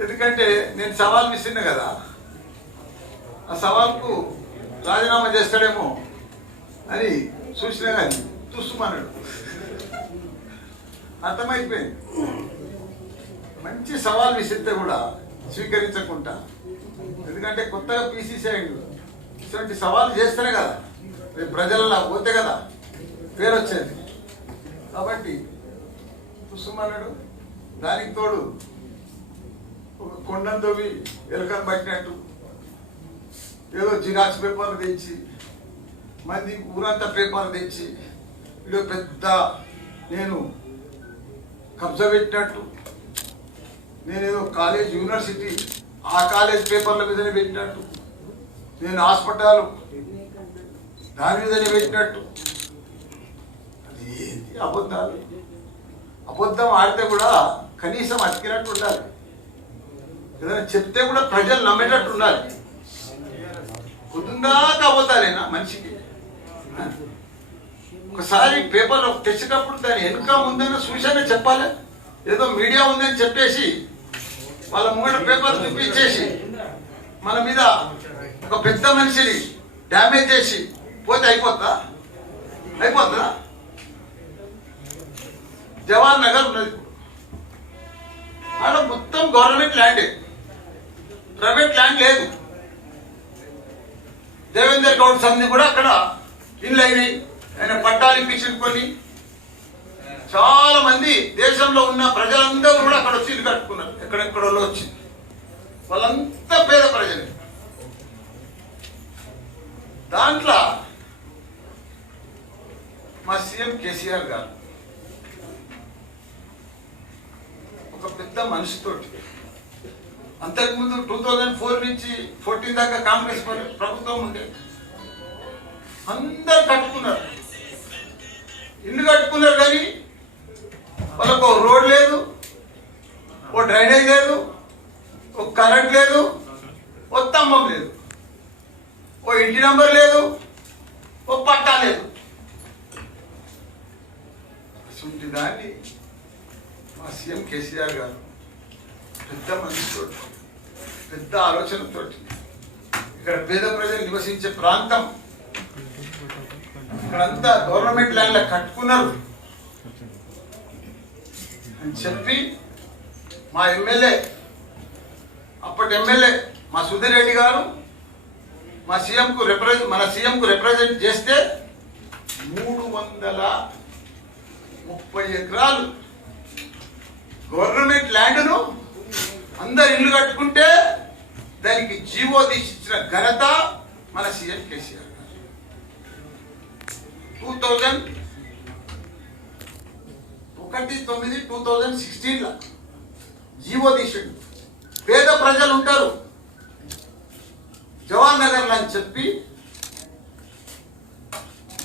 ఎందుకంటే నేను సవాల్ విసిన్నా కదా, ఆ సవాల్కు రాజీనామా చేస్తాడేమో అని చూసినా కానీ చూసుమన్నాడు. అర్థమైపోయింది. మంచి సవాల్ విసిరితే కూడా స్వీకరించకుండా, ఎందుకంటే కొత్తగా పీసీసీ అయిండు, ఇటువంటి సవాల్ చేస్తేనే కదా రేపు ప్రజలలో పోతే కదా పేరు వచ్చేది. కాబట్టి చూసుమన్నాడు. దానికి తోడు ఒక కొండను తవ్వి ఎలుకను పట్టినట్టు ఏదో జిరాక్స్ పేపర్లు తెచ్చి మంది ఊరంతా పేపర్లు తెచ్చి ఇదో పెద్ద నేను కబ్జా పెట్టినట్టు, నేనేదో కాలేజ్ యూనివర్సిటీ ఆ కాలేజ్ పేపర్ల మీదనే పెట్టినట్టు, నేను హాస్పిటల్ దాని మీదనే పెట్టినట్టు. అది ఏంటి అబద్ధాలు? అబద్ధం ఆడితే కూడా కనీసం అతికినట్టు ఉండాలి, ఏదైనా చెప్తే కూడా ప్రజలు నమ్మేటట్టు ఉండాలి. పొద్దుందాక అబద్ధాలేనా మనిషికి? ఒకసారి పేపర్ తెచ్చేటప్పుడు దాని వెనుక ముందైనా చూసానే చెప్పాలి. ఏదో మీడియా ఉందని చెప్పేసి వాళ్ళ ముంగట పేపర్ చూపించేసి మన మీద ఒక పెద్ద మనిషిని డ్యామేజ్ చేసి పోతే అయిపోతుందా? అయిపోతుందా? జవహర్ నగర్ ఉన్నది, ఆడ మొత్తం గవర్నమెంట్ ల్యాండే, ప్రైవేట్ ల్యాండ్ లేదు. దేవేందర్ గౌడ్ సంధి కూడా అక్కడ ఇల్లు అయినాయి, ఆయన పట్టాలు ఇప్పించిన కొన్ని. చాలా మంది దేశంలో ఉన్న ప్రజలందరూ కూడా అక్కడ వచ్చి ఇల్లు కట్టుకున్నారు, ఎక్కడెక్కడో వచ్చి. వాళ్ళంతా పేద ప్రజలే. దాంట్లో మా సీఎం కేసీఆర్ గారు ఒక పెద్ద మనిషితోటి, అంతకుముందు 2004 నుంచి 14 దాకా కాంగ్రెస్ ప్రభుత్వం ఉండే, అందరు కట్టుకున్నారు, ఇల్లు కట్టుకున్నారు. కానీ వాళ్ళకు ఓ రోడ్ లేదు, ఓ డ్రైనేజ్ లేదు, ఓ కరెంట్ లేదు, ఓ స్తంభం లేదు, ఓ ఇంటి నంబర్ లేదు, ఓ పట్టా లేదు. అటువంటి దాన్ని మా సీఎం కేసీఆర్ గారు పెద్ద మనసుతో, పెద్ద ఆలోచనతో ఇక్కడ పేద ప్రజలు నివసించే ప్రాంతం ఇక్కడంతా గవర్నమెంట్ ల్యాండ్ లో కట్టుకున్నారు అని చెప్పి మా ఎమ్మెల్యే, అప్పటి ఎమ్మెల్యే మా సుధీర్ రెడ్డి గారు మన సీఎంకు రిప్రజెంట్ చేస్తే 330 ఎకరాలు గవర్నమెంట్ ల్యాండ్ను అందరు ఇల్లు కట్టుకుంటే దానికి జీవో తీసిచ్చిన ఘనత మన సీఎం కేసీఆర్ గారు. 2016లో జీవో తీసిండు. పేద ప్రజలు ఉంటారు జవహర్ నగర్లో అని చెప్పి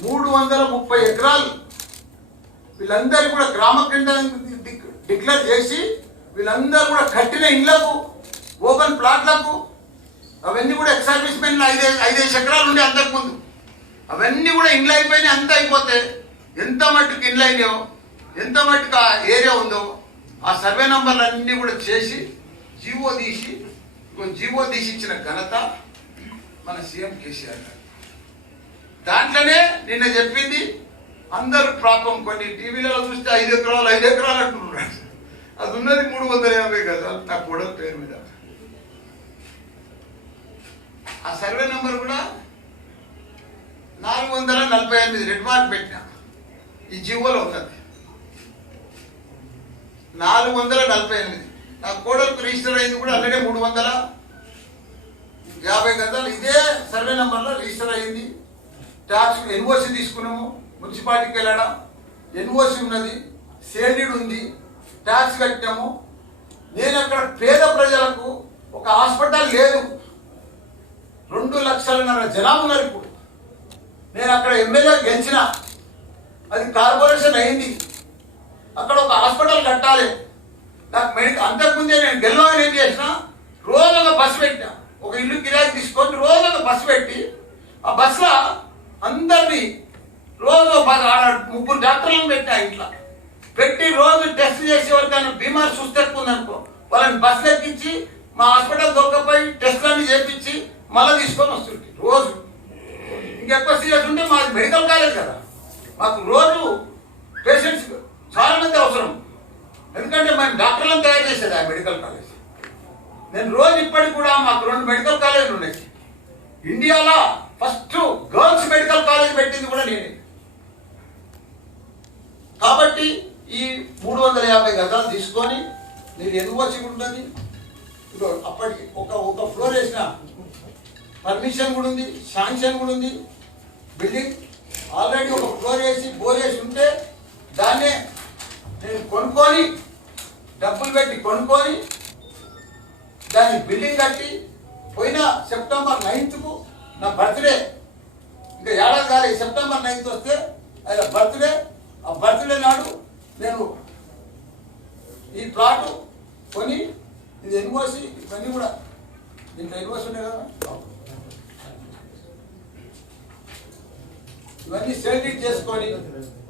330 ఎకరాలు వీళ్ళందరూ కూడా గ్రామ కేంద్రాన్ని డిక్లేర్ చేసి వీళ్ళందరూ కూడా కట్టిన ఇళ్లకు, ఓపెన్ ప్లాట్లకు, అవన్నీ కూడా ఎక్సార్బిష్మెంట్లు 5 ఎకరాలు ఉండే అంతకుముందు, అవన్నీ కూడా ఇండ్లు అయిపోయినాయి. అంత అయిపోతే ఎంత మట్టుకు ఇండ్లు అయినాయో, ఎంత మట్టుకు ఆ ఏరియా ఉందో ఆ సర్వే నంబర్లు అన్నీ కూడా చేసి జీవో తీసి ఇచ్చిన ఘనత మన సీఎం కేసీఆర్ గారు. దాంట్లోనే నిన్న చెప్పింది అందరూ పాపం కొన్ని టీవీలలో చూస్తే 5 ఎకరాలు అంటున్నారు. అది ఉన్నది 350 కదా నా కోడల పేరు మీద. ఆ సర్వే నెంబర్ కూడా 448 రెడ్ మార్క్ పెట్టిన ఈ జీవోలో ఉన్నది 448. నా కోడలకు రిజిస్టర్ అయింది కూడా అలాగే 350 గజాలు ఇదే సర్వే నెంబర్లో రిజిస్టర్ అయింది. ట్యాక్స్ ఎన్ఓసి తీసుకున్నాము, మున్సిపాలిటీకి వెళ్ళడం, ఎన్ఓసి ఉన్నది, సేల్డీడ్ ఉంది, ట్యాక్స్ కట్టాము. నేను అక్కడ పేద ప్రజలకు ఒక హాస్పిటల్ లేదు, 2 లక్షలన్నర జనాభా ఉన్నారు. ఇప్పుడు నేను అక్కడ ఎమ్మెల్యే గెలిచిన, అది కార్పొరేషన్ అయింది, అక్కడ ఒక హాస్పిటల్ కట్టాలి. నాకు అంతకుముందే నేను గెలవని ఏం చేసిన, రోజు ఒక బస్సు పెట్టా, ఒక ఇల్లు కిరాయి తీసుకొని రోజు ఒక బస్సు పెట్టి ఆ బస్సులో అందరినీ రోజు 3 డాక్టర్లను పెట్టా ఇంట్లో పెట్టి రోజు టెస్ట్ చేసేవారు. కానీ బీమార్ సుస్తెక్కుందనుకో వాళ్ళ వాళ్ళని బస్సులు ఎక్కించి మా హాస్పిటల్ దొరకపోయి టెస్టులన్నీ చేయించి మళ్ళీ తీసుకొని వస్తుంటే రోజు. ఇంకెక్కువ సీరియస్ ఉంటే మాది మెడికల్ కాలేజ్ కదా, మాకు రోజు పేషెంట్స్ చాలా మంది అవసరం. ఎందుకంటే మేము డాక్టర్లను తయారు చేసేది ఆ మెడికల్ కాలేజ్. నేను రోజు ఇప్పటికి కూడా మాకు 2 మెడికల్ కాలేజీలు ఉన్నాయి. ఇండియాలో ఫస్ట్ గర్ల్స్ మెడికల్ కాలేజ్ పెట్టింది కూడా నేనే. కాబట్టి ఈ 350 గజాలు తీసుకొని నేను ఎందుకు వచ్చి ఉంటుంది. అప్పటికి ఒక ఫ్లోర్ వేసిన పర్మిషన్ కూడా ఉంది, శాంక్షన్ కూడా ఉంది. బిల్డింగ్ ఆల్రెడీ ఒక ఫ్లోర్ వేసి బోర్ వేసి ఉంటే దాన్నే నేను కొనుక్కొని డబ్బులు పెట్టి కొనుక్కొని దాన్ని బిల్డింగ్ కట్టి పోయిన సెప్టెంబర్ 9th నా బర్త్డే, ఇంకా ఏడాది కాలే, సెప్టెంబర్ 9th వస్తే ఆయన బర్త్డే. ఆ బర్త్డే నాడు నేను ఈ ప్లాట్ కొని ఇది ఎన్ఓసి ఇవన్నీ కూడా దీంట్లో ఎన్ఓసి ఉన్నాయి కదా, ఇవన్నీ సెటిల్ చేసుకొని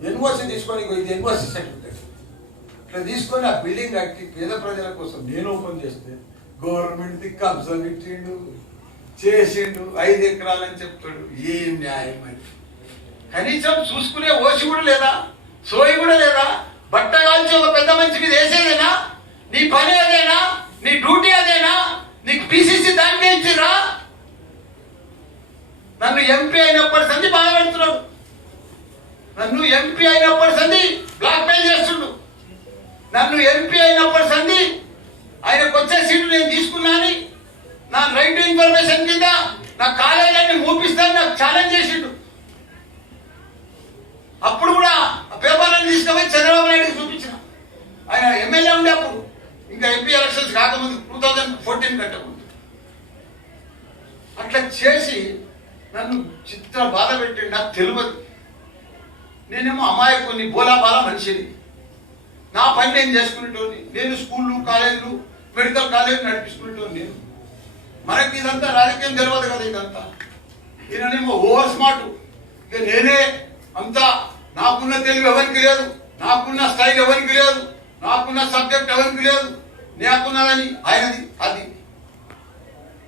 ఎన్ఓసి తీసుకొని ఇది ఎన్ఓసి సర్టిఫికేట్ ఇట్లా తీసుకొని ఆ బిల్డింగ్ కట్టి పేద ప్రజల కోసం నేను ఓపెన్ చేస్తే గవర్నమెంట్ కబ్జా పెట్టిండు, చేసిండు. 5 ఎకరాలని చెప్తాడు. ఏం న్యాయం అది? కనీసం చూసుకునే ఓసి కూడా లేదా, సోయి కూడా లేదా? బట్ట కాల్చి ఒక పెద్ద మంచి మీద వేసేదేనా? నీ పని అదేనా? నీ డ్యూటీ అదేనా? నీకు పిసిసి దానికే ఇచ్చిరా? నన్ను ఎంపీ అయినప్పటి సంది బాధపడుతున్నాడు, నన్ను ఎంపీ అయినప్పటి సంది బ్లాక్ మెయిల్ చేస్తుండు, నన్ను ఎంపీ అయినప్పటి సంది ఆయనకు వచ్చే సీటు నేను తీసుకున్నాను, నా రైట్ టు ఇన్ఫర్మేషన్ కింద నా కాలేజీని మూపిస్తాను నాకు ఛాలెంజ్ చేసిండు. అప్పుడు కూడా ఆ పేపర్లను తీసుకుపోయి చంద్రబాబు నాయుడుకి చూపించిన. ఆయన ఎమ్మెల్యే ఉండే అప్పుడు, ఇంకా ఎంపీ ఎలక్షన్స్ కాకముందు 2014 కంటే ముందు. అట్లా చేసి నన్ను చిత్ర బాధ పెట్టి నాకు తెలియదు. నేనేమో అమాయకుని బోలాబాలా మనిషిని, నా పని నేను చేసుకునేటోని. నేను స్కూళ్ళు కాలేజీలు మెడికల్ కాలేజీలు నడిపించుకునేటోని నేను. మనకి ఇదంతా రాజకీయం తెలియదు కదా ఇదంతా. ఈయనేమో ఓవర్ స్మార్ట్, ఇక నేనే అంతా, నాకున్న తెలివి ఎవరికి లేదు, నాకున్న స్టైల్ ఎవరికి లేదు, నాకున్న సబ్జెక్ట్ ఎవరికి లేదు, నాకున్నదని ఆయనది అది.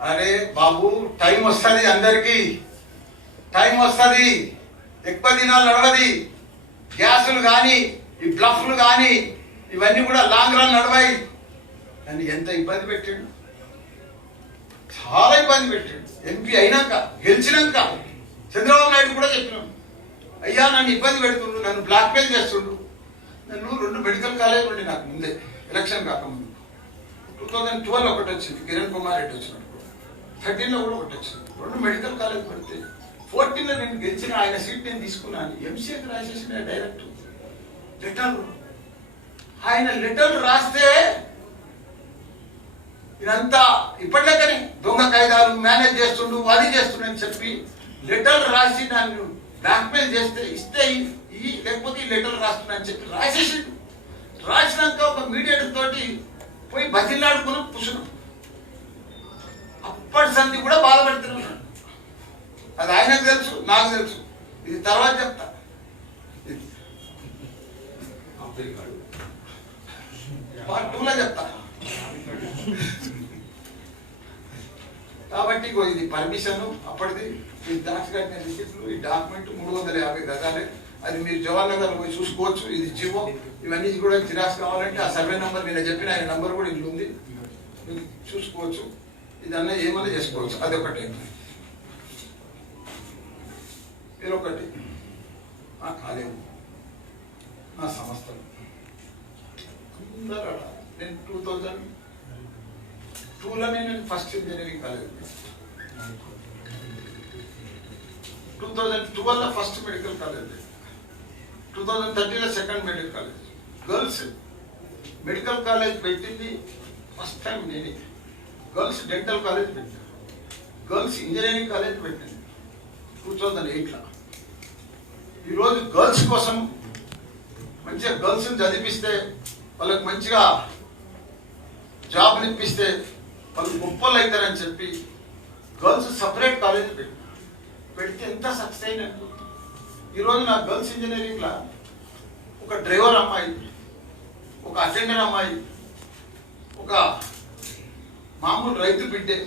అరే బాబు, టైం వస్తుంది, అందరికీ టైం వస్తుంది. ఎక్కువ దినాలు నడవది. గ్యాసులు కానీ ఈ బ్లఫ్లు కానీ ఇవన్నీ కూడా లాంగ్ రన్ నడవాయి. అని ఎంత ఇబ్బంది పెట్టాడు, చాలా ఇబ్బంది పెట్టాడు. ఎంపీ అయినాక గెలిచినాక చంద్రబాబు నాయుడు కూడా చెప్పినాం, అయ్యా నన్ను ఇబ్బంది పెడుతుండు, నన్ను బ్లాక్మెయిల్ చేస్తుండు. నన్ను 2 మెడికల్ కాలేజ్ ఉండి నాకు ముందే ఎలక్షన్ కాకముందు 2012 ఒకటి వచ్చింది, కిరణ్ కుమార్ రెడ్డి వచ్చినప్పుడు. 13లో కూడా ఒకటి వచ్చింది. 2 మెడికల్ కాలేజ్ పడితే 14లో నేను గెలిచిన ఆయన సీట్ నేను తీసుకున్నాను. ఎంసీఏకి రాసేసిన డైరెక్ట్ లెటర్లు. ఆయన లెటర్లు రాస్తే ఇదంతా ఇప్పటికనే దొంగ కాయిదాలు మేనేజ్ చేస్తుండు, అది చేస్తుండని చెప్పి లెటర్లు రాసి నన్ను బ్లాక్మెయిల్ చేస్తే ఇస్తే ఈ లేకపోతే ఈ లెటర్లు రాస్తున్నాను చెప్పి రాసేసిండు. రాసినాక ఒక మీడియేటర్ తోటి పోయి బతిలాడుకుని కూర్చున్నాం. అప్పటి సంధి కూడా బాధపడుతున్నాను. అది ఆయనకు తెలుసు, నాకు తెలుసు. ఇది తర్వాత చెప్తా. పార్ట్ 2లో చెప్తా. కాబట్టి ఇది పర్మిషన్ అప్పటిది, ఈ దాచి కట్టిన రిసిప్ట్లు, ఈ డాక్యుమెంట్ 350 గజాలే. అది మీరు జవహర్ నగర్ పోయి చూసుకోవచ్చు. ఇది జివో, ఇవన్నీ కూడా జిరాక్స్ కావాలంటే ఆ సర్వే నెంబర్ నేను చెప్పిన ఆయన నెంబర్ కూడా ఇల్లు ఉంది, మీరు చూసుకోవచ్చు. ఇదన్నా ఏమన్నా చేసుకోవచ్చు. అదొకటి. ఇదొకటి నా కాలేజీ, నా సంస్థలు అందరూ. నేను 2002లో నేను ఫస్ట్ ఇంజనీరింగ్ కాలేజ్, 2012లో ఫస్ట్ మెడికల్ కాలేజ్, 2013లో second medical college. Girls medical college పెట్టింది ఫస్ట్ టైం నేనే. గర్ల్స్ డెంటల్ కాలేజ్ పెట్టాను, గర్ల్స్ ఇంజనీరింగ్ కాలేజ్ పెట్టింది 2008లో. ఈరోజు గర్ల్స్ కోసం మంచిగా గర్ల్స్ని చదివిస్తే, వాళ్ళకి మంచిగా జాబ్లు ఇప్పిస్తే వాళ్ళు గొప్పలు అవుతారని చెప్పి గర్ల్స్ సపరేట్ కాలేజ్ పెడితే ఎంత సక్సెస్ అయినట్టు. ఈరోజు నా గర్ల్స్ ఇంజనీరింగ్లో ఒక డ్రైవర్ అమ్మాయి, ఒక అటెండర్ అమ్మాయి, ఒక మామూలు రైతు బిడ్డే.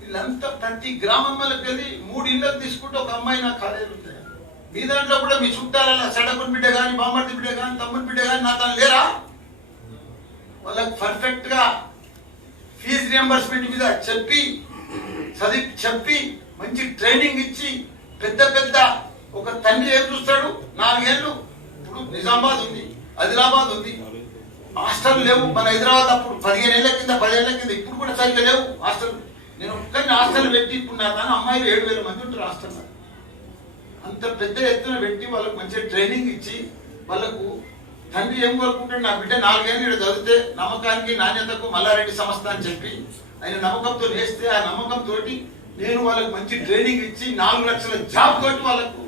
వీళ్ళంతా ప్రతి గ్రామంలోకి వెళ్ళి 3 ఇళ్ళకు తీసుకుంటే ఒక అమ్మాయి నా కాలేజీలు ఉంటాయి. మీ దాంట్లో కూడా మీ చుట్టాల సడకుని బిడ్డ కానీ, బామ్మర్ది బిడ్డ కానీ, తమ్ముడి బిడ్డ కానీ నా తను లేరా? వాళ్ళకి పర్ఫెక్ట్ గా ఫీజు రియంబర్స్మెంట్ మీద చెప్పి మంచి ట్రైనింగ్ ఇచ్చి పెద్ద పెద్ద ఒక తండ్రి ఏం చూస్తాడు 4 ఏళ్ళు. ఇప్పుడు నిజామాబాద్ ఉంది, ఆదిలాబాద్ ఉంది, హాస్టల్ లేవు. మన హైదరాబాద్ అప్పుడు 15 ఏళ్ల కింద ఇప్పుడు కూడా సరిగ్గా లేవు హాస్టల్. నేను ఒక్కరిని హాస్టల్ పెట్టి ఇప్పుడు నా దాని అమ్మాయిలు 7,000 మంది ఉంటారు హాస్టల్. అంత పెద్ద ఎత్తున పెట్టి వాళ్ళకు మంచిగా ట్రైనింగ్ ఇచ్చి వాళ్ళకు తండ్రి ఏం కోరుకుంటాడు, నా బిడ్డ 4 ఏళ్ళు ఇక్కడ చదివితే నమ్మకానికి నాణ్యతకు మల్లారెడ్డి సంస్థ అని చెప్పి ఆయన నమ్మకంతో వేస్తే ఆ నమ్మకంతో నేను వాళ్ళకి మంచి ట్రైనింగ్ ఇచ్చి 4 లక్షల జాబ్ తోటి వాళ్ళకు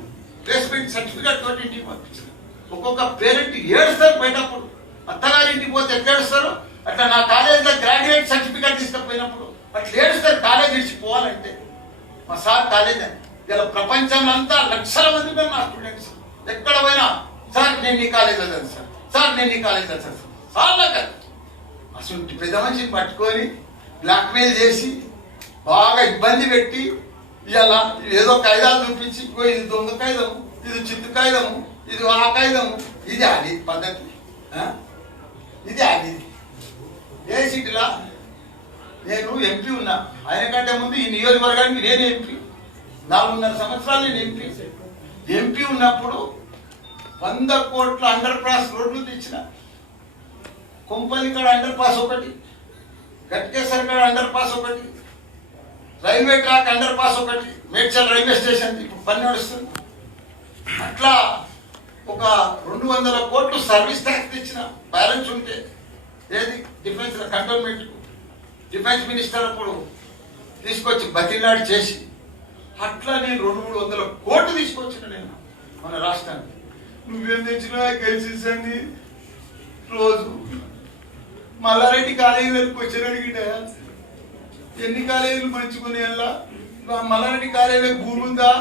ప్లేస్మెంట్ సర్టిఫికేట్ తోటి ఇంటికి పంపించాను. ఒక్కొక్క పేరెంట్ ఏడుస్తారు బయటప్పుడు. అత్తగారింటికి పోతే ఎట్లా ఏడుస్తారు, అట్లా నా కాలేజీలో గ్రాడ్యుయేట్ సర్టిఫికేట్ తీసుకుపోయినప్పుడు అట్లా ఏడుస్తారు. కాలేజ్ విడిచిపోవాలంటే మా సార్ కాలేజ్ అని ఇలా ప్రపంచంలో అంతా లక్షల మంది ఉన్నారు నా స్టూడెంట్స్. ఎక్కడ పోయినా సార్ నేను నీ కాలేజ్ వచ్చాను సార్ నేను నీ కాలేజ్ వచ్చాను సార్ నాకు అసలు పెద్ద మనిషిని పట్టుకొని బ్లాక్మెయిల్ చేసి బాగా ఇబ్బంది పెట్టి ఇలా ఏదో కాగితాలు చూపించి ఇది దొంగ కాగితం, ఇది చిత్తు కాగితము, ఇది ఆ కాగితము, ఇది అది పద్ధతి, ఇది అది ఏ సీటులా నేను ఎంపీ ఉన్నా. ఆయన కంటే ముందు ఈ నియోజకవర్గానికి నేను ఎంపీ 4.5 సంవత్సరాలు నేను ఎంపీ ఉన్నప్పుడు 100 కోట్ల అండర్ పాస్ రోడ్లు తెచ్చిన. కొంపల్లి కాడ అండర్ పాస్ ఒకటి, గట్కేసర్ కాడ అండర్ పాస్ ఒకటి, రైల్వే ట్రాక్ అండర్ పాస్ ఒకటి, మేడ్చల్ రైల్వే స్టేషన్ ఇప్పుడు పని నడుస్తుంది. అట్లా ఒక 200 కోట్లు సర్వీస్ ట్యాక్స్ తెచ్చిన బ్యాలెన్స్ ఉంటే. ఏది డిఫెన్స్ కంటోన్మెంట్ డిఫెన్స్ మినిస్టర్ అప్పుడు తీసుకొచ్చి బతిలాడి చేసి అట్లా నేను 200-300 కోట్లు తీసుకొచ్చిన నేను మన రాష్ట్రానికి. నువ్వేం తెచ్చినా కలిసి రోజు మల్లారెడ్డి కాలేజీలకు వచ్చిన అడిగిట ఎన్ని కాలేజీలు పంచుకునే మల్లారెడ్డి కాలేజీలో భూమి ఉందా,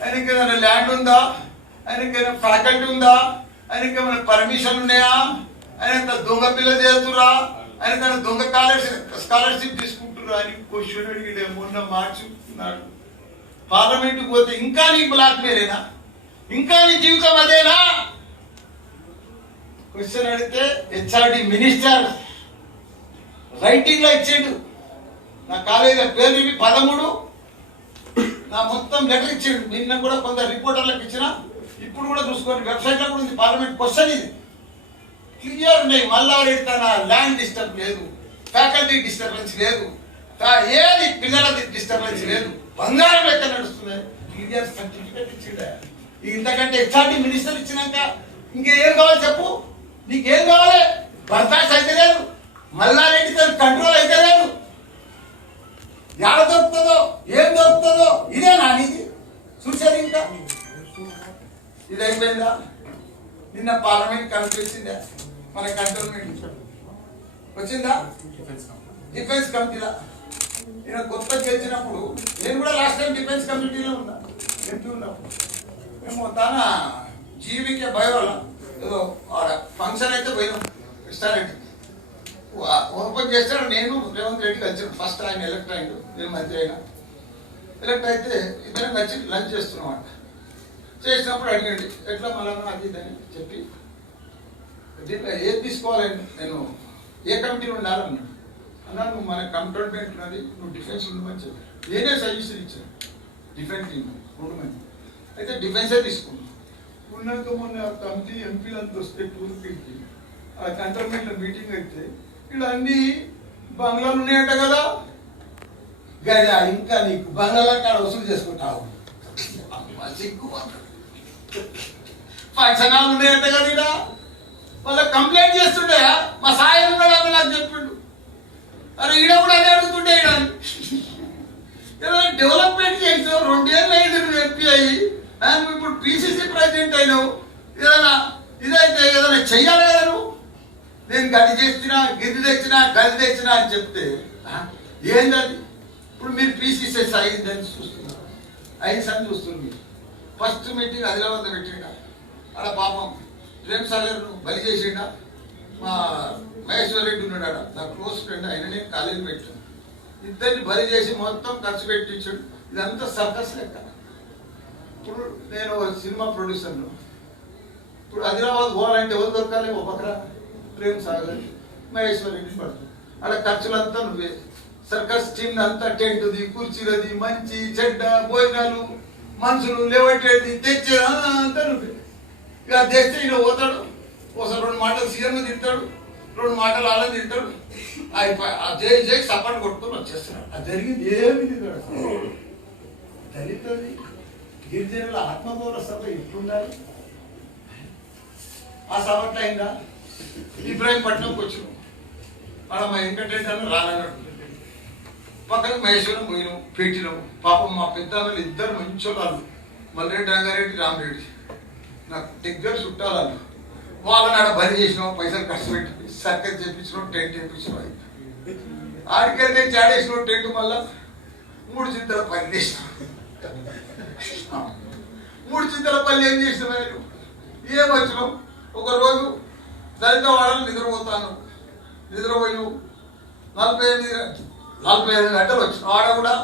ఆయనకి ఏదైనా ల్యాండ్ ఉందా, ఆయనకి ఏదైనా ఫ్యాకల్టీ ఉందా, ఆయనకి ఏమైనా పర్మిషన్ ఉన్నాయా, ఆయన దొంగ పిల్ల చేస్తురా, ఆయన దొంగ స్కాలర్షిప్ తీసుకుంటురా అని క్వశ్చన్ అడిగితే మొన్న మార్చుకున్నాడు. పార్లమెంట్కి పోతే ఇంకా నీ బ్లాక్ మెయిలేనా, ఇంకా నీ జీవితం అదేనా క్వశ్చన్ అడిగితే హెచ్ఆర్డి మినిస్టర్ రైటింగ్ లో ఇచ్చిండు. నా కాలేజీ పేరు 13 నా మొత్తం లెటర్ ఇచ్చిండు. నిన్న కూడా కొందరు రిపోర్టర్లకు ఇచ్చిన, ఇప్పుడు కూడా చూసుకోండి వెబ్సైట్ లో కూడా ఉంది. పార్లమెంట్ క్వశ్చన్ ఇది క్లియర్ ఉన్నాయి. మల్లారెడ్డి తన ల్యాండ్ డిస్టర్బ్ లేదు, ఫ్యాకల్టీ డిస్టర్బెన్స్ లేదు, ఏది పిల్లల డిస్టర్బెన్స్ లేదు, బంగారం లెక్క నడుస్తుంది. క్లియర్ సర్టిఫికేట్ ఇచ్చిండ. ఇంతకంటే హెచ్ఆర్డి మినిస్టర్ ఇచ్చినాక ఇంకేం కావాలి చెప్పు, నీకేం కావాలి? బర్దాష్ అయితే లేదు, మల్లారెడ్డితో కంట్రోల్ అయితే లేదు. ఎక్కడ దొరుకుతుందో ఏం దొరుకుతుందో ఇదేనా నీది చూసేది? ఇంకా ఇది అయిపోయిందా? నిన్న పార్లమెంట్ కనిపించిందా? మన కంటోన్మెంట్ వచ్చిందా? డిఫెన్స్ కమిటీలో నేను కొత్త గెలిచినప్పుడు నేను కూడా లాస్ట్ టైం డిఫెన్స్ కమిటీలో ఉన్నా, ఎంపీ ఉన్నప్పుడు. మేము తన జీవికే బయోలో ఏదో ఆడ ఫంక్షన్ అయితే పోయినాం రెస్టారెంట్ ఓపెన్ చేస్తాడు. నేను రేవంత్ రెడ్డి కలిసి ఫస్ట్ ఆయన ఎలక్ట్ అయ్యాడు, నేను మంత్రి అయినా. ఎలక్ట్ అయితే ఇద్దరం కలిసి లంచ్ చేస్తున్నాం అంట. చేసినప్పుడు అడిగండి ఎట్లా మళ్ళా అది ఇదని చెప్పి దీంట్లో ఏది తీసుకోవాలని నేను ఏ కమిటీలో ఉండాలన్నాడు. అన్నా నువ్వు మన కంటోన్మెంట్ ఉన్నది, నువ్వు డిఫెన్స్ ఉండమని చెప్పి నేనే సజెషన్ ఇచ్చాను. డిఫెన్స్ ఉండమని అయితే డిఫెన్సే తీసుకున్నాను. ఉన్నాక మొన్న కమిటీ ఎంపీలంతా వస్తే టూర్కి ఆ కంటోన్మెంట్లో మీటింగ్ అయితే ఇక్కడ అన్ని బంగ్లాలు ఉన్నాయంట కదా. గదా ఇంకా నీకు బంగ్లాల కాడ వసూలు చేసుకుంటావు, సిగ్గు ఫంక్షనాలు ఉన్నాయంట కదా. ఇక్కడ వాళ్ళ కంప్లైంట్ చేస్తుండే మా సాయం ఉన్నాడు నాకు చెప్పిండు. అరే ఈడ కూడా అదే అడుగుతుండే. ఈడ డెవలప్మెంట్ చేసావు, 2 ఏళ్ళు అయింది నువ్వు ఎంపీ అయ్యి, నువ్వు ఇప్పుడు పిసిసి ప్రెసిడెంట్ అయినావు. ఏదైనా ఇదైతే ఏదైనా చెయ్యాలి కదా నువ్వు. నేను గది చేసినా గిది తెచ్చినా గది తెచ్చినా అని చెప్తే ఏంటది? ఇప్పుడు మీరు పిసిసి అయిందని చూస్తున్నారు, అయిందని చూస్తున్నారు. మీరు ఫస్ట్ మీటింగ్ ఆదిలాబాద్ పెట్టిండా, ఆడ పాపం ప్రేమ్ సాగర్ బలి చేసిండా. మా మహేశ్వర్ రెడ్డి ఉన్నాడు ఆడ, నా క్లోజ్ ఫ్రెండ్, ఆయన నేను కాలేజీ పెట్టాను. ఇద్దరిని బలి చేసి మొత్తం ఖర్చు పెట్టించాడు. ఇదంతా సర్కస్ లెక్క. ఇప్పుడు నేను సినిమా ప్రొడ్యూసర్ను. ఇప్పుడు హైదరాబాద్ పోవాలంటే ఎవరు దొరకాలి? ఒక పక్కన ప్రేమ్ సాగర్, మహేశ్వర్ రెడ్డి పడుతుంది. అలా ఖర్చులంతా నువ్వే. సర్కస్ టీమ్ అంతా టెంట్ది, కుర్చీలది, మంచి చెడ్డ భోజనాలు, మనుషులు లేవట్టేది, తెచ్చేది అంతా నువ్వే. ఇక తెస్తే ఈయన పోతాడు, ఒకసారి 2 మాటలు సీఎం తింటాడు, 2 మాటలు అలా తింటాడు, జై జై సపాటు కొట్టుకొని వచ్చేస్తున్నాడు. అది జరిగింది ఏమి దళితుది గిరిజనుల ఆత్మగౌరవ సభ ఎట్లుండాలి? ఆ సభట్లో అయిందా? ఇబ్రాహీంపట్నంకి వచ్చినాం. ఆడ మా వెంకటరెడ్డి అని రానన్నాడు. పక్కన మహేశ్వరం పోయినాం, పెట్టినాం. పాపం మా పెద్దలు ఇద్దరు మంచి వాళ్ళు, మల్రెడ్డి రంగారెడ్డి, రామరెడ్డి, నాకు దగ్గర చుట్టాలు. వాళ్ళని ఆడ బలి చేసినాం, పైసలు ఖర్చు పెట్టి సర్కస్ చేయించినాం, టెంట్ చేయించినాం. ఆడికెళ్తే చాడేసినాం టెంట్. మళ్ళా 3 చింతల పని చేసినాం. 3 చింతల పని ఏం చేసినాం? ఏం వచ్చినాం? ఒకరోజు దళిత వాడలు నిద్రపోతాను. నిద్రపోయి 45 గంటలు వచ్చినాం. ఆడ కూడా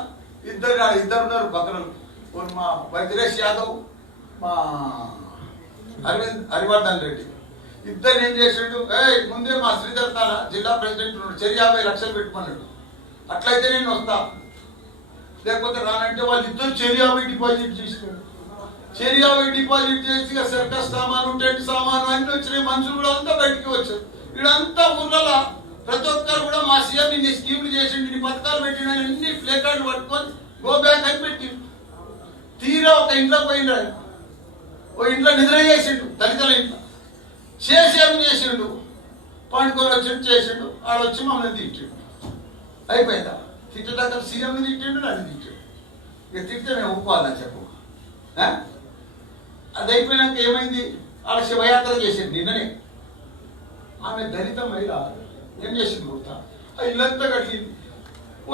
ఇద్దరు ఉన్నారు పక్కన. మా వజ్రేష్ యాదవ్, మా హరివర్ధన్ రెడ్డి. ఇద్దరు ఏం చేసాడు? ముందే మా శ్రీధర్ తాన జిల్లా ప్రెసిడెంట్ ఉన్నాడు, 50 లక్షలు పెట్టుకున్నాడు. అట్లయితే నేను వస్తా, లేకపోతే రానంటే వాళ్ళు ఇద్దరు 50 డిపాజిట్ చేసినాడు. 50 డిపాజిట్ చేసి సర్కస్ సామాను, టెంట్ సామాను అన్ని వచ్చినాయి. మనుషులు కూడా అంతా బయటికి వచ్చారు. వీడంతా ఊర్లలో ప్రతి ఒక్కరు కూడా మా సీఎం ఇన్ని స్కీములు చేసిండు, ఇన్ని పథకాలు పెట్టిన అన్ని ఫ్లే కార్డులు పట్టుకొని గో బ్యాక్ అని పెట్టిండు. తీరా ఒక ఇంట్లో పోయిండు. ఆయన ఓ ఇంట్లో నిద్ర చేసిండు, దళితుల ఇంట్లో చేసి ఏం చేసిండు? పండుకొని వచ్చిండు, చేసిండు. ఆడొచ్చి మమ్మల్ని తిట్టిండు. అయిపోయిందా? తిట్టేదాకా సీఎంని తిట్టిండు, నన్ను తిట్టిండు. ఇక తిట్టే మేము ఒప్పుకోవాలని చెప్పు. అది అయిపోయినాక ఏమైంది? ఆడ శివయాత్ర చేసింది నిన్ననే. ఆమె దళిత మహిళ ఏం చేసింది? కుడతా ఆ ఇల్లంతా కడిగింది. ఓ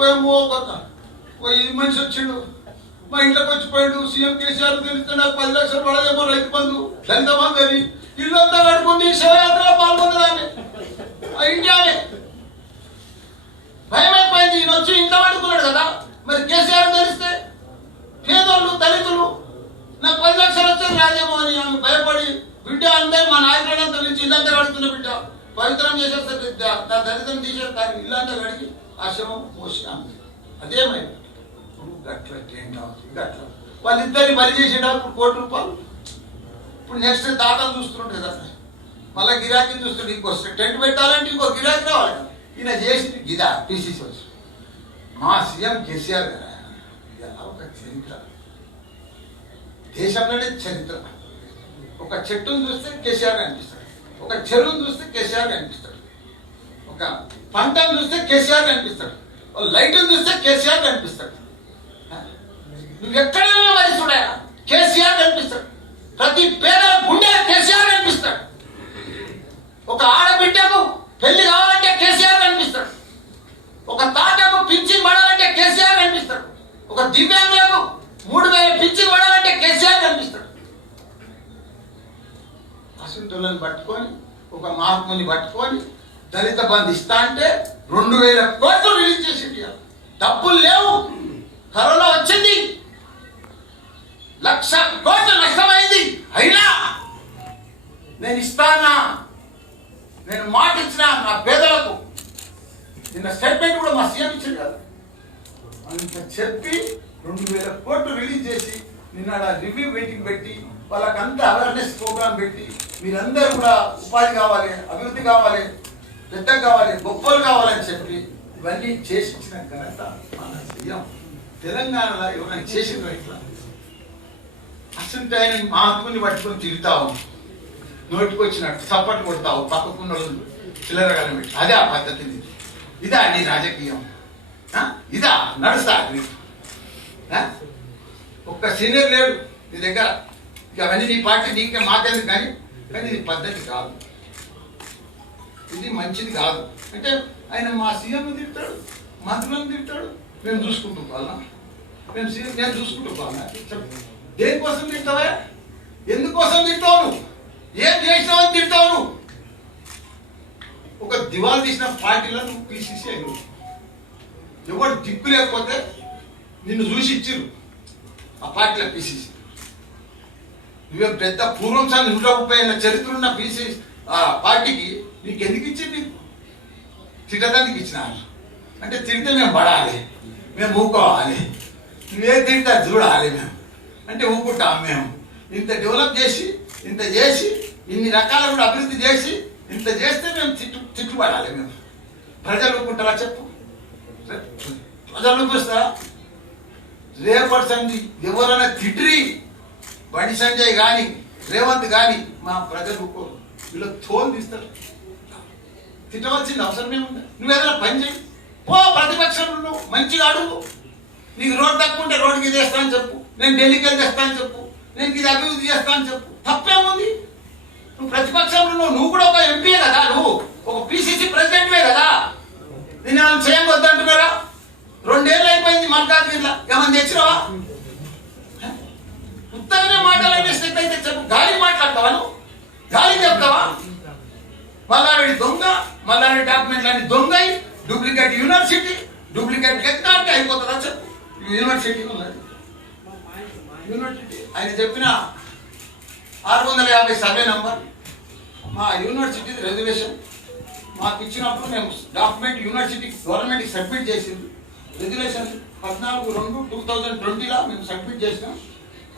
ఇది మనిషి వచ్చిండు, మా ఇంట్లోకి వచ్చిపోయాడు. సీఎం కేసీఆర్ తెలిస్తే నాకు 10 లక్షలు పడదేమో రైతు బంధు, దళిత బంధు అని ఇల్లంతా కడుకుంది. శివయాత్రలో పాల్గొన్నది ఆమె. ఆ ఇంటి ఆమె భయమైపోయింది. ఈయన వచ్చి ఇంట్లో పడుకున్నాడు కదా, మరి కేసీఆర్ తెలిస్తే పేదోళ్ళు దళితులు నాకు 10 లక్షలు వచ్చేది రాదేమో అని ఆమె భయపడి, బిడ్డ అందరూ మా నాయకులంతా నుంచి ఇల్లంతా కడుతున్న బిడ్డ పవిత్రం చేసేస్తారు, నా దళితం తీసేస్తారు. ఇల్లంతా కడిగి ఆ శవం పోసినాము. అదేమైంది? గట్ల గట్ల వాళ్ళిద్దరిని బలి చేసేటప్పుడు ₹1 కోటి. ఇప్పుడు నెక్స్ట్ దాతలు చూస్తుంటే కదా, మళ్ళీ గిరాకీని చూస్తుంటే ఇంకో టెంట్ పెట్టాలంటే ఇంకో గిరాకీ రావాలి. ఈయన చేసింది గిదా పిసిసి వచ్చి మా సీఎం కేసీఆర్ గారు. ఎలా ఒక చరిత్ర, దేశంలోనే చరిత్ర. ఒక చెట్టును చూస్తే కేసీఆర్ అనిపిస్తాడు, ఒక చెరువును చూస్తే కేసీఆర్ అనిపిస్తాడు, ఒక పంటను చూస్తే కేసీఆర్ అనిపిస్తాడు, లైట్ను చూస్తే కేసీఆర్ అనిపిస్తాడు. నువ్వు ఎక్కడైనా మరి చూడా కేసీఆర్ కనిపిస్తాడు. ప్రతి పేద గుండె కేసీఆర్ కనిపిస్తాడు. ఒక ఆడబిడ్డకు పెళ్లి కావాలంటే కేసీఆర్ కనిపిస్తాడు. ఒక తాతకు పింఛన్ పడాలంటే కేసీఆర్ కనిపిస్తాడు. ఒక దివ్యాంగులకు 3000 పింఛన్ పడాలంటే కేసీఆర్ కనిపిస్తాడు. అసంతులను పట్టుకొని, ఒక మహాత్ముని పట్టుకొని దళిత బంధు ఇస్తా అంటే 2000 కోట్లు రిలీజ్ చేసింది. డబ్బులు లేవు, కరోనా వచ్చింది, 1,00,000 కోట్లు నష్టమైంది. అయినా నేను ఇస్తానా, నేను మాట ఇచ్చిన నా పేదలకు. నిన్న స్టేట్మెంట్ కూడా మా సీఎం ఇచ్చింది కదా. అంత చెప్పి 2000 కోట్లు రిలీజ్ చేసి నిన్న రివ్యూ మీటింగ్ పెట్టి వాళ్ళకంతా అవేర్నెస్ ప్రోగ్రామ్ పెట్టి మీరందరూ కూడా ఉపాధి కావాలి, అభివృద్ధి కావాలి, పెద్ద కావాలి, గొప్పలు కావాలని చెప్పి ఇవన్నీ చేసి ఇచ్చిన ఘనత మన సీఎం. తెలంగాణలో ఎవరైనా చేసిన ఇట్లా అసలు ఆయన మహాత్ముని పట్టుకొని తిరుగుతావు, నోటికి వచ్చినట్టు సపోర్ట్ కొడతావు, పక్కకున్న చిల్లరగానే పెట్టి. అదే ఆ పద్ధతి. ఇదా నీ రాజకీయం? ఇదా నడుస్తా? ఒక్క సీనియర్ లేడు నీ దగ్గర. ఇక అవన్నీ నీ పార్టీ నీకే మాకేందుకు, కానీ ఇది పద్ధతి కాదు, ఇది మంచిది కాదు. అంటే ఆయన మా సీఎం తింటాడు, మంత్రులను తింటాడు, మేము చూసుకుంటూ పోవాలా? నేను చూసుకుంటూ పోవాలా? దేనికోసం తింటావా? ఎందుకోసం తింటావు? నువ్వు ఏం చేసినావని తింటావు? నువ్వు ఒక దివాళ తీసిన పార్టీలో నువ్వు పిసిసి అయినావు. ఎవరు దిక్కు లేకపోతే నిన్ను చూసి ఇచ్చిరు ఆ పార్టీల పీసీసీ. నువ్వే పెద్ద పూర్వం సార్ 130 చరిత్ర ఉన్న పీసీ ఆ పార్టీకి నీకు ఎందుకు ఇచ్చింది? నీకు తిట్టడానికి ఇచ్చిన అంటే తిరిగితే మేము పడాలి, మేము ఊకోవాలి, నువ్వే తింటా చూడాలి మేము అంటే ఊకుంటాం. మేము ఇంత డెవలప్ చేసి ఇంత చేసి ఇన్ని రకాల కూడా అభివృద్ధి చేసి ఇంత చేస్తే మేము తిట్టుబడాలి. మేము ప్రజలు ఊకుంటారా చెప్పు? ప్రజలు ఊపిస్తారా? రేపటి సంధి ఎవరైనా తిట్రి బండి సంజయ్ కానీ రేవంత్ కానీ మా ప్రజలు ఊరుకోరు, వీళ్ళు తోలు తీస్తారు. తిట్టవలసింది అవసరం ఏముంది? నువ్వు ఏదైనా పని చేయి, పో ప్రతిపక్షంలో నువ్వు మంచిగా అడుగు. నీకు రోడ్డు తక్కువ ఉంటే రోడ్డుకి చేస్తా అని చెప్పు, నేను ఢిల్లీకి వెళ్ళి తెస్తా అని చెప్పు, నేను ఇది అభివృద్ధి చేస్తా అని చెప్పు, తప్పేముంది? నువ్వు ప్రతిపక్షంలో నువ్వు కూడా ఒక ఎంపీ కదా, నువ్వు ఒక పిసిసి ప్రెసిడెంట్వే కదా, నేను ఏమైనా చేయవద్దంటున్నారా? 2 ఏళ్ళు అయిపోయింది మల్కాజ్గిరిలో, ఏమైనా తెచ్చినావా? ఉత్తగానే మాటలనే స్టెప్ అయితే చెప్పు. గాలి మాట్లాడతావా నువ్వు? గాలి చెప్తావా? మల్లారెడ్డి దొంగ, మల్లారెడ్డి డాక్యుమెంట్లన్నీ దొంగ, డూప్లికేట్ యూనివర్సిటీ, డూప్లికేట్ ఎట్లా అంటే అయిపోతుందా చెప్పు? యూనివర్సిటీ ఉన్నది, యూనివర్సిటీ ఆయన చెప్పిన 650 సర్వే నంబర్ మా యూనివర్సిటీ రెజల్యూషన్ మాకు ఇచ్చినప్పుడు మేము డాక్యుమెంట్ యూనివర్సిటీ గవర్నమెంట్కి సబ్మిట్ చేసింది. రెజల్యూషన్ 14/2/2020లో మేము సబ్మిట్ చేసినాం.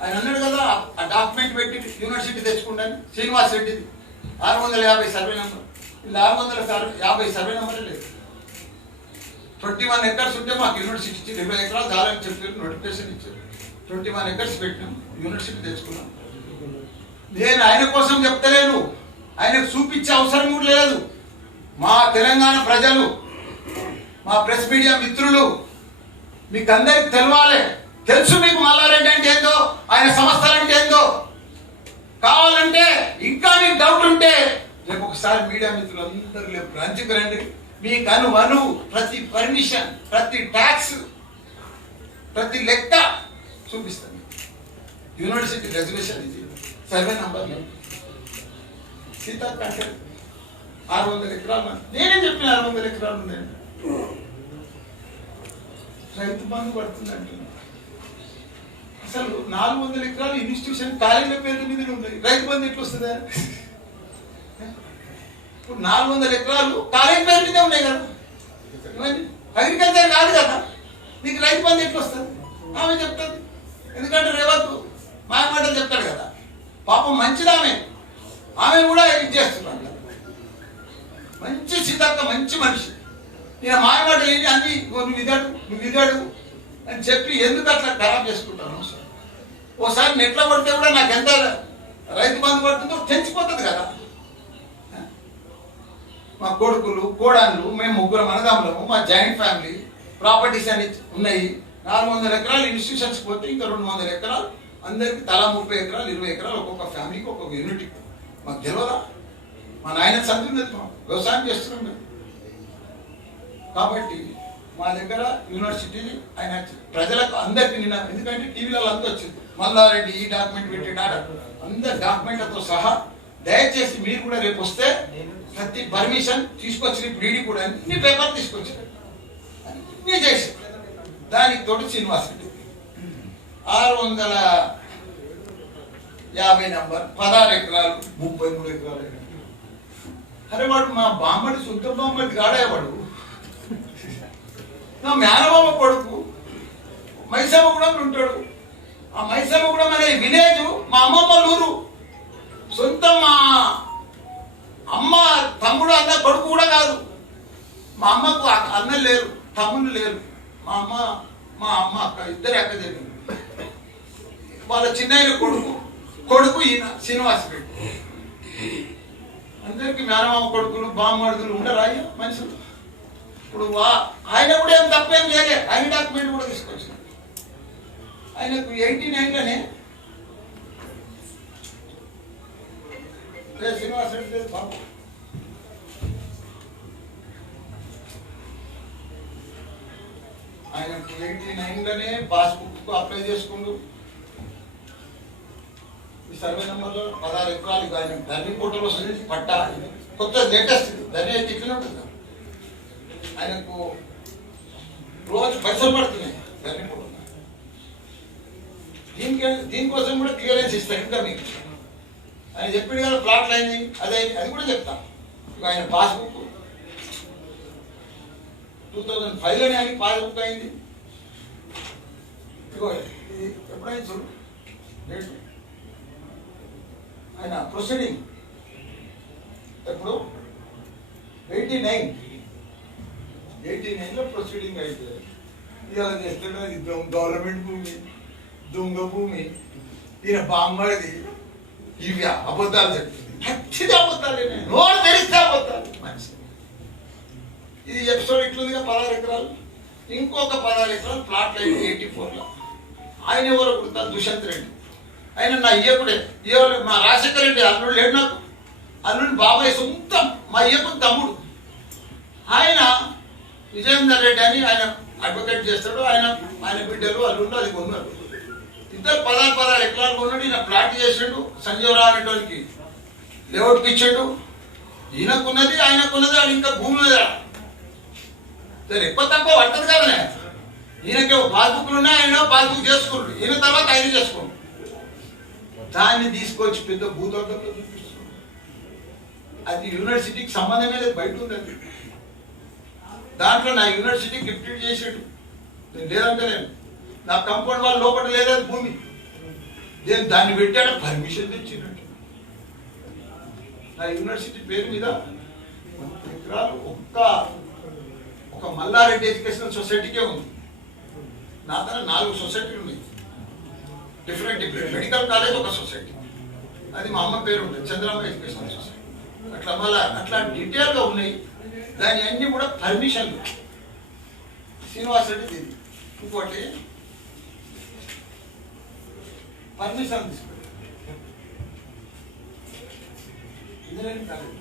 ఆయన అన్నాడు కదా ఆ డాక్యుమెంట్ పెట్టి యూనివర్సిటీ తెచ్చుకుంటాను. శ్రీనివాస్ రెడ్డిది 650 సర్వే నెంబర్, ఇలా 650 సర్వే నెంబరే లేదు. 21 ఎకర్స్ ఉంటే మాకు యూనివర్సిటీ ఇచ్చి 20 ఎకరాలు కావాలని చెప్పారు, నోటిఫికేషన్ ఇచ్చారు. 21 ఎకర్స్ పెట్టినాం, యూనివర్సిటీ తెచ్చుకున్నాం. నేను ఆయన కోసం చెప్తలేను, ఆయనకు చూపించే అవసరం కూడా లేదు. మా తెలంగాణ ప్రజలు, మా ప్రెస్ మీడియా మిత్రులు మీకు అందరికి తెలవాలి. తెలుసు మీకు మల్లారెడ్డి అంటే ఏందో, ఆయన సంస్థలు అంటే ఏందో. కావాలంటే ఇంకా మీకు డౌట్ ఉంటే రేపు ఒకసారి మీడియా మిత్రులందరూ రేపు లంచ్కి రండి. మీకు అను ప్రతి పర్మిషన్, ప్రతి ట్యాక్స్, ప్రతి లెక్క చూపిస్తాను. యూనివర్సిటీ రెజల్యూషన్ ఇది, సర్వే నంబర్ సీతాక్ అంటే 600 ఎకరాలు. నేనేం చెప్పిన 600 ఎకరాలు ఉన్నాయండి. రైతు బంధు పడుతుంది అంటున్నాను. అసలు 400 ఎకరాలు ఇన్స్టిట్యూషన్ కాలేజీల పేర్ల మీద ఉన్నాయి, రైతు బంధు ఎట్లా వస్తుందా? ఇప్పుడు 400 ఎకరాలు కాలేజీ పేరు మీదే ఉన్నాయి కదా, అగ్రికల్చర్ కాదు కదా, నీకు రైతు బంధు ఎట్లా వస్తుంది? ఆమె చెప్తుంది. ఎందుకంటే రేవంత్ మాయమాటలు చెప్తాడు కదా, పాపం మంచిది ఆమె కూడా ఇది చేస్తున్నాడు. మంచి సీతక్క మంచి మనిషి, నేను మాయమాటలు ఏంటి అన్ని నువ్వు ఇదాడు అని చెప్పి ఎందుకు అట్లా ఖరాబ్ చేసుకుంటాను? ఓసారి నెట్లో పడితే కూడా నాకు ఎంత రైతు బంధు పడుతుందో తెలిసిపోతుంది కదా. మా కొడుకులు కోడళ్ళు మేము 3 అన్నదమ్ములము, మా జాయింట్ ఫ్యామిలీ, ప్రాపర్టీస్ అని ఉన్నాయి. 400 ఎకరాలు ఇన్స్టిట్యూషన్స్ పోతే ఇంకా 200 ఎకరాలు అందరికి తలా 30 ఎకరాలు 20 ఎకరాలు ఒక్కొక్క ఫ్యామిలీకి ఒక్కొక్క యూనిట్. మాకు తెలియదా? మా నాయన చదువున్నది, మనం వ్యవసాయం చేస్తున్నాం మేము. కాబట్టి మా దగ్గర యూనివర్సిటీ ఆయన ప్రజలకు అందరికి నిన్న, ఎందుకంటే టీవీలలో అంతా వచ్చింది మల్లారెడ్డి ఈ డాక్యుమెంట్ పెట్టి అందరు డాక్యుమెంట్లతో సహా. దయచేసి మీరు కూడా రేపు వస్తే ప్రతి పర్మిషన్ తీసుకొచ్చిన, డీడీ కూడా అన్ని పేపర్ తీసుకొచ్చిన అన్ని చేసి దానికి తోడు శ్రీనివాస్ రెడ్డి 650 నంబర్ 16 ఎకరాలు 33 ఎకరాలు. అరే వాడు మా బామ్మడి సొంత బామ్మడి గాడేవాడు, నా మేనమామ కొడుకు మైసమ్మగూడెం ఉంటాడు. ఆ మైసమ్మగూడెం అనే విలేజ్ మా అమ్మమ్మ ఊరు. సొంత మా అమ్మ తమ్ముడు అన్న కొడుకు కూడా కాదు. మా అమ్మకు అన్నలు లేరు, తమ్ముళ్ళు లేరు. మా అమ్మ అక్క ఇద్దరు అక్క జరిగింది. వాళ్ళ చిన్నయ్య కొడుకు ఈయన శ్రీనివాస్ రెడ్డి. అందరికి మేనమామ కొడుకులు బామ్మడుదులు ఉండరా మనుషులు? ఇప్పుడు ఆయన కూడా ఏం తప్పేం చేయలే, ఆయన డాక్యుమెంట్ కూడా తీసుకొచ్చిన. ఆయనకు 89లోనే శ్రీనివాస్ రెడ్డి బాబు ఆయనకు 89లోనే పాస్బుక్ అప్లై చేసుకుంటూ ఈ సర్వే నెంబర్లో 16 ఎకరాలు ఆయన ధరణి పోర్టల్ వస్తుంది. పట్టా కొత్త లేటెస్ట్ ధరణి అయితే ఇట్లనే ఉంటుంది. ఆయనకు రోజు పైసలు పడుతున్నాయి దీనికోసం కూడా క్లియరెన్స్ ఇస్తాను ఇంకా మీకు. ఆయన చెప్పింది కదా ప్లాట్లు అయింది అదే అది కూడా చెప్తా. ఆయన పాస్బుక్ 2005లోనే ఆయన పాస్బుక్ అయింది. ఇగో ఇది ఎప్పుడైంది చూడు డేట్. ఆయన ప్రొసీడింగ్ ఎప్పుడు 89లో ప్రొసీడింగ్ అయితే ఇలా చేస్తున్నది గవర్నమెంట్ భూమి, దొంగ భూమి, ఈయన బామ్మది. ఇవి అబద్ధాలు చెప్తుంది, ఖచ్చితంగా అబద్ధాలు, నోరు తెరిస్తే అబద్ధాలు మనిషి. ఇది ఎపిసోడ్ ఇట్లుందిగా 16 ఎకరాలు, ఇంకొక 16 ఎకరాలు ప్లాట్లు అయింది 84లో. ఆయన ఎవరో గుర్తా, దుష్యంత్ రెడ్డి. ఆయన నా అయ్యకుడే, మా రాజశేఖర రెడ్డి అల్లుడు లేడు నాకు, అల్లుడు బాబాయ్ సొంతం, మా అయ్యకు తమ్ముడు. ఆయన విజయేందర్ రెడ్డి అని ఆయన అడ్వకేట్ చేస్తాడు. ఆయన బిడ్డలు అల్లుళ్ళు అది కొన్నారు. ఇద్దరు 16 ఎకరాలు కొన్నాడు. ఈయన ప్లాట్ చేసాడు, సంజీవరావు అనేటోనికి లేఅవుట్కి ఇచ్చాడు. ఈయనకున్నది ఆయనకున్నది, అది ఇంకా భూమి మీద ఎక్కువ తక్కువ పడుతుంది కదా. ఈయనకి పాస్బుక్లు ఉన్నాయి, ఆయన పాస్బుక్ చేసుకున్నాడు. ఈయన తర్వాత ఆయన చేసుకోండి. దాన్ని తీసుకొచ్చి పెద్ద భూతత్వంలో చూపిస్తున్నాడు. అది యూనివర్సిటీకి సంబంధమే లేదు, బయట ఉంది. దాంట్లో నా యూనివర్సిటీ గిఫ్ట్ చేసాడు. నేను లేదంటే నేను నా కంపౌండ్ వాళ్ళ లోపల లేదని భూమి, నేను దాన్ని పెట్టాడు, పర్మిషన్ తెచ్చినట్టు. నా యూనివర్సిటీ పేరు మీద ఎకరాలు ఒక మల్లారెడ్డి ఎడ్యుకేషనల్ సొసైటీకే ఉంది. నా తన 4 సొసైటీలు ఉన్నాయి, డిఫరెంట్ మెడికల్ కాలేజ్ ఒక సొసైటీ, అది మా అమ్మ పేరు ఉంటుంది, చంద్రమ్మ ఎడ్యుకేషనల్ సొసైటీ. అట్లా మళ్ళా అట్లా డీటెయిల్గా ఉన్నాయి. దాని అన్ని కూడా పర్మిషన్లు. శ్రీనివాస్ రెడ్డి దీన్ని ఇంకోటి పర్మిషన్ తీసుకుంటారు. ఇంజనీరింగ్ కాలేజ్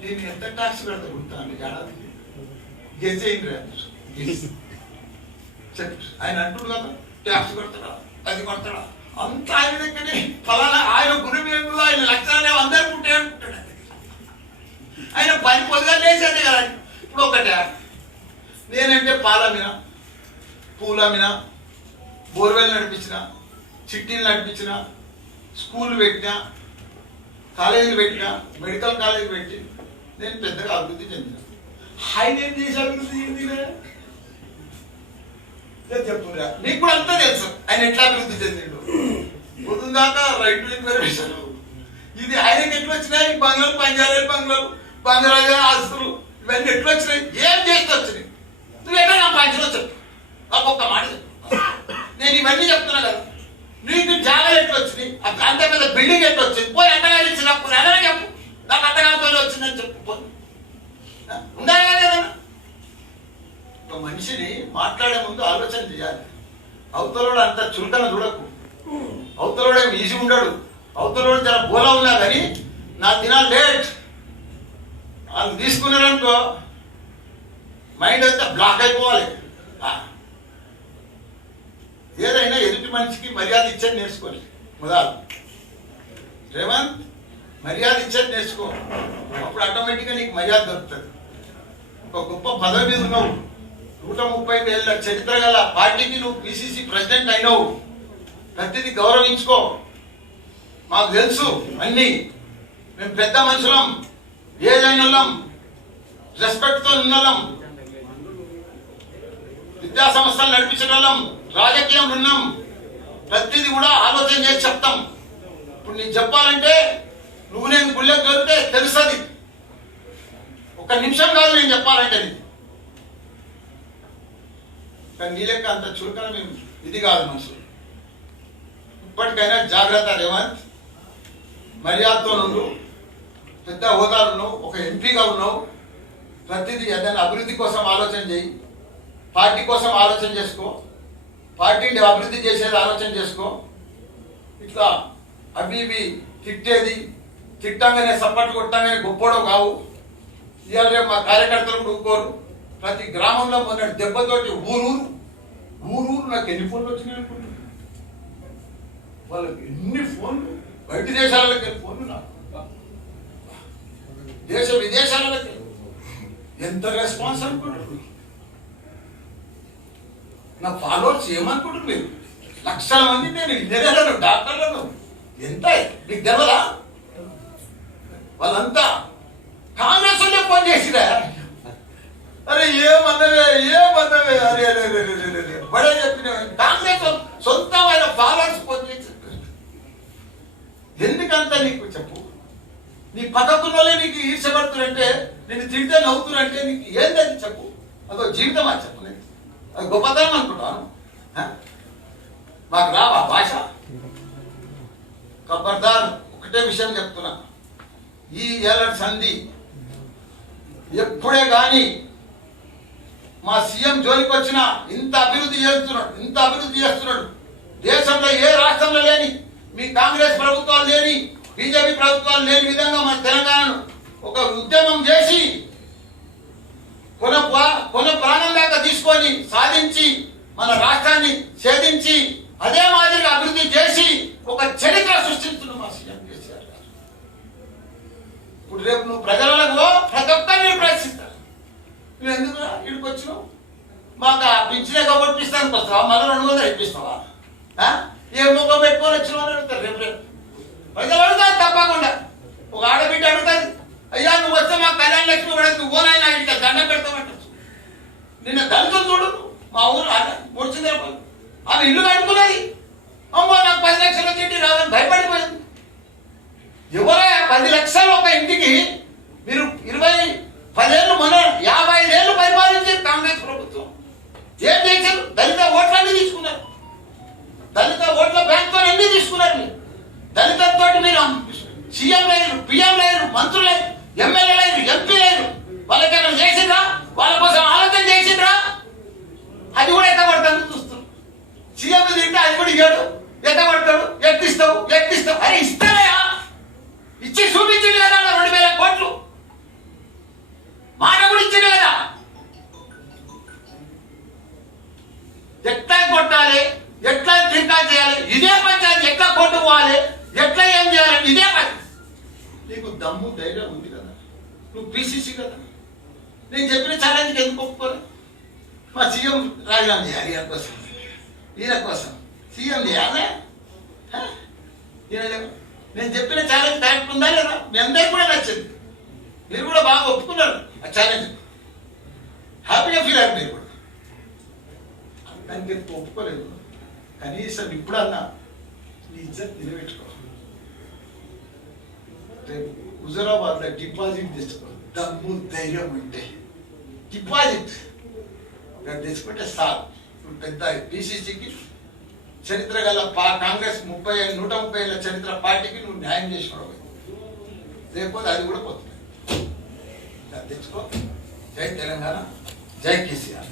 నేను ఎంత ట్యాక్స్ కడతా గుర్తాను ఏడాదికి గెజైంది ఆయన అంటుడు కదా, ట్యాక్స్ కడతాడా అది కడతాడా అంత ఆయన దగ్గరే. ఫలానా ఆయన గురువు ఆయన లక్షణాలు అందరూ పుట్టే అనుకుంటాడు. ఆయన పని పొద్దుగా లేచేదే కదా. ఇప్పుడు ఒకటే నేనంటే పాలమిన, పూలమిన, బోర్వెల్ నడిపించిన, చిట్టీలు నడిపించిన, స్కూల్ పెట్టిన, కాలేజీలు పెట్టిన, మెడికల్ కాలేజీ పెట్టి నేను పెద్దగా అభివృద్ధి చెందిన. ఆయన ఏం చేసి అభివృద్ధి చెందిన చెప్తున్నా, నీకు కూడా అంతా తెలుసు ఆయన ఎట్లా అభివృద్ధి చెందిండు. పొద్దుదాకా రైట్ టు ఇన్ఫర్మేషన్. ఇది ఆయనకి ఎట్లా వచ్చినాయి? బంగ్లాలు, పంజాబీ బంగ్లాలు, బంగ్లాదేశ్ ఆస్తులు ఇవన్నీ ఎట్లా వచ్చినాయి? ఏం చేస్తే వచ్చినాయి? నువ్వు ఎట్లా నా పంచలో చెప్పు, నాకు ఒక్క మాట చెప్పు. నేను ఇవన్నీ చెప్తున్నా కదా. నీకు జాగాలు ఎట్లా వచ్చినాయి? ఆ ప్రాంతం మీద బిల్డింగ్ ఎట్లా వచ్చింది? పోయి అట్టగాలి ఇచ్చినప్పుడు అదే చెప్పు. నాకు అట్టగాలితో వచ్చిందని చెప్పు. ఉందా కదా? ఒక మనిషిని మాట్లాడే ముందు ఆలోచన చేయాలి. అవతలోడు అంత చులకన చూడకు. అవతలోడు ఏమి ఈజీ ఉండడు. అవతలోడు చాలా బోలా ఉన్నా కానీ నా దినాలు లేట్ వాళ్ళు తీసుకున్నారనుకో మైండ్ అంతా బ్లాక్ అయిపోవాలి. ఏదైనా ఎదుటి మనిషికి మర్యాద ఇచ్చేది నేర్చుకోవాలి. మొదలు రేవంత్ మర్యాద ఇచ్చేది నేర్చుకో, అప్పుడు ఆటోమేటిక్గా నీకు మర్యాద దొరుకుతుంది. ఒక గొప్ప పదవి మీద ఉన్నావు, 135 ఏళ్ళ చరిత్ర గల పార్టీకి నువ్వు పిసిసి ప్రెసిడెంట్ అయినావు. ప్రతిదీ గౌరవించుకో. మాకు తెలుసు అన్నీ, మేము పెద్ద మనుషులం, ఏదైనా రెస్పెక్ట్తో ఉన్నలం, విద్యా సంస్థలు నడిపించగలం, రాజకీయం ఉన్నాం. ప్రతిదీ కూడా ఆలోచన చేసి చెప్తాం. ఇప్పుడు నీకు చెప్పాలంటే నువ్వు నేను గుళ్ళకి దొరికితే తెలుస్తుంది. ఒక నిమిషం కాదు నేను చెప్పాలంటే నీకు. కానీ నీ లెక్క అంత చురుకన మేము ఇది కాదు మనుషులు. ఇప్పటికైనా జాగ్రత్త రేవంత్, మర్యాదతో నుండు, పెద్ద హోదాలు ఉన్నావు, ఒక ఎంపీగా ఉన్నావు. ప్రతిదీ ఏదైనా అభివృద్ధి కోసం ఆలోచన చేయి, పార్టీ కోసం ఆలోచన చేసుకో, పార్టీని అభివృద్ధి చేసేది ఆలోచన చేసుకో. ఇట్లా అవి ఇవి తిట్టేది, తిట్టంగానే సప్పట్లు కొట్టంగానే గొప్పడో కావు. ఇవాళ రేపు మా కార్యకర్తలు కూడా ఊరుకోరు. ప్రతి గ్రామంలో మొన్న దెబ్బతోటి ఊరూరు నాకు ఎన్ని ఫోన్లు వచ్చినాయి అనుకుంటున్నాను. వాళ్ళకి ఎన్ని ఫోన్లు, బయట దేశాలకు ఎన్ని ఫోన్లు నాకు. దేశ విదేశాలకు ఎంత రెస్పాన్స్ అనుకుంటారు? నా ఫాలోవర్స్ ఏమనుకుంటారు మీరు? లక్షల మంది, నేను ఇంజనీర్లను, డాక్టర్లను, ఎంత మీకు తెలవదా? వాళ్ళంతా కాంగ్రెస్ వాళ్ళే ఫోన్ చేసిరా, అరే ఏమన్నవే అరే అరే అరే అరే బడే చెప్పిన కాంగ్రెస్ సొంతమైన ఫాలోవర్స్ ఫోన్ చేసి, ఎందుకంత నీకు చెప్పు? నీ పద్ధతుల్లోనే నీకు ఈర్షపడుతురంటే, నేను తింటే నవ్వుతురంటే నీకు ఏందని చెప్పు? అదో జీవితమా చెప్పు? నేను అది గొప్పతనం అనుకుంటాను. మాకు రావా భాష? ఖబర్దార్, ఒకటే విషయం చెప్తున్నా, ఈ ఏలటి సంధి ఎప్పుడే కానీ మా సీఎం జోలికి వచ్చినా ఇంత అభివృద్ధి చేస్తున్నాడు. దేశంలో ఏ రాష్ట్రంలో లేని, మీ కాంగ్రెస్ ప్రభుత్వాలు లేని, బీజేపీ ప్రభుత్వాలు లేని విధంగా మన తెలంగాణను ఒక ఉద్యమం చేసి కొన ప్రాణం దాకా తీసుకొని సాధించి మన రాష్ట్రాన్ని ఛేదించి అదే మాదిరిగా అభివృద్ధి చేసి ఒక చరిత్ర సృష్టిస్తున్నాం మా సీఎం కేసీఆర్ గారు. ఇప్పుడు రేపు నువ్వు ప్రజలకు ప్రతి ఒక్కరిని ప్రశ్నిస్తా, నువ్వు ఎందుకు ఇక్కడికి వచ్చినావు? మాకు ఆ పింఛనే కాబట్టి ఇస్తానికి వస్తావా? మళ్ళీ 200 ఇప్పిస్తావా? ఏ ముఖం పెట్టుకొని వచ్చినావు అని అడుగుతారు. రేపు ప్రజలు అడుగుతారు తప్పకుండా. ఒక ఆడబిడ్డ అడుగుతుంది, అయ్యా నువ్వు వస్తే మాకు కళ్యాణ లక్ష్మి పడదు, నువ్వు ఓనైనా ఇంట్లో దండం పెడతామంట. నిన్న దళితులు చూడు, మా ఊరు ముడిచింది, ఆమె ఇల్లు కట్టుకున్నది, అమ్మో నాకు 10 లక్షల చెట్టు రాదని భయపడిపోయింది. ఎవరో 10 లక్షలు ఒక ఇంటికి మీరు 10 ఏళ్ళు, మన 55 ఏళ్ళు పరిపాలించారు కాంగ్రెస్ ప్రభుత్వం. ఏం చేశారు? దళిత ఓట్లన్నీ తీసుకున్నారు, దళిత ఓట్ల బ్యాంక్తో అన్నీ తీసుకున్నారు. మీరు దళితంతో మీరు సీఎం లేరు, పిఎం లేరు, మంత్రులు లేరు, ఎమ్మెల్యే లేరు, ఎంపీ లేరు. వాళ్ళకేమైనా చేసిండ్రా? వాళ్ళ కోసం ఆలోచన చేసిండ్రా? అది కూడా ఎత్తబడతాను చూస్తున్నాం. సీఎం తింటే అది కూడా ఇయ్యాడు, ఎత్తబడతాడు. ఎక్కిస్తావు. అరే ఇస్తానయా, ఇచ్చి చూపించండి కదా 2000 కోట్లు మాట కూడా ఇచ్చింది కదా. ఎట్లా కొట్టాలి, ఎట్లా దింకా చేయాలి, ఇదే పంచాయతీ. ఎట్లా కొట్టు పోవాలి, ఎట్లా ఏం చేయాలి, ఇదే పని. నీకు దమ్ము ధైర్యం ఉంది కదా, నువ్వు పిసిసి కదా. నేను చెప్పిన ఛాలెంజ్కి ఎందుకు ఒప్పుకోలే? మా సీఎం రాజీనామా చేయాలి, ఈయన కోసం సీఎం చేయాలి. నేను చెప్పిన ఛాలెంజ్ కరెక్ట్ ఉందా లేదా? మీ అందరికి కూడా నచ్చింది, మీరు కూడా బాగా ఒప్పుకున్నారు ఆ ఛాలెంజ్. హ్యాపీగా ఫీల్ అయ్యారు మీరు కూడా. దానికి ఎందుకు ఒప్పుకోలేదు? కనీసం ఇప్పుడన్నా నీ ఇజ్జత్ నిలబెట్టుకో. రేపు హుజరాబాద్లో డిపాజిట్ తెచ్చుకో, దమ్ము ధైర్యం ఉంటే డిపాజిట్ తెచ్చుకుంటే సార్. ఇప్పుడు పెద్ద పిసిసికి చరిత్ర గల కాంగ్రెస్ 130 ఏళ్ళ చరిత్ర పార్టీకి నువ్వు న్యాయం చేసినావు. లేకపోతే అది కూడా పోతుంది. తెచ్చుకో. జై తెలంగాణ, జై కేసీఆర్.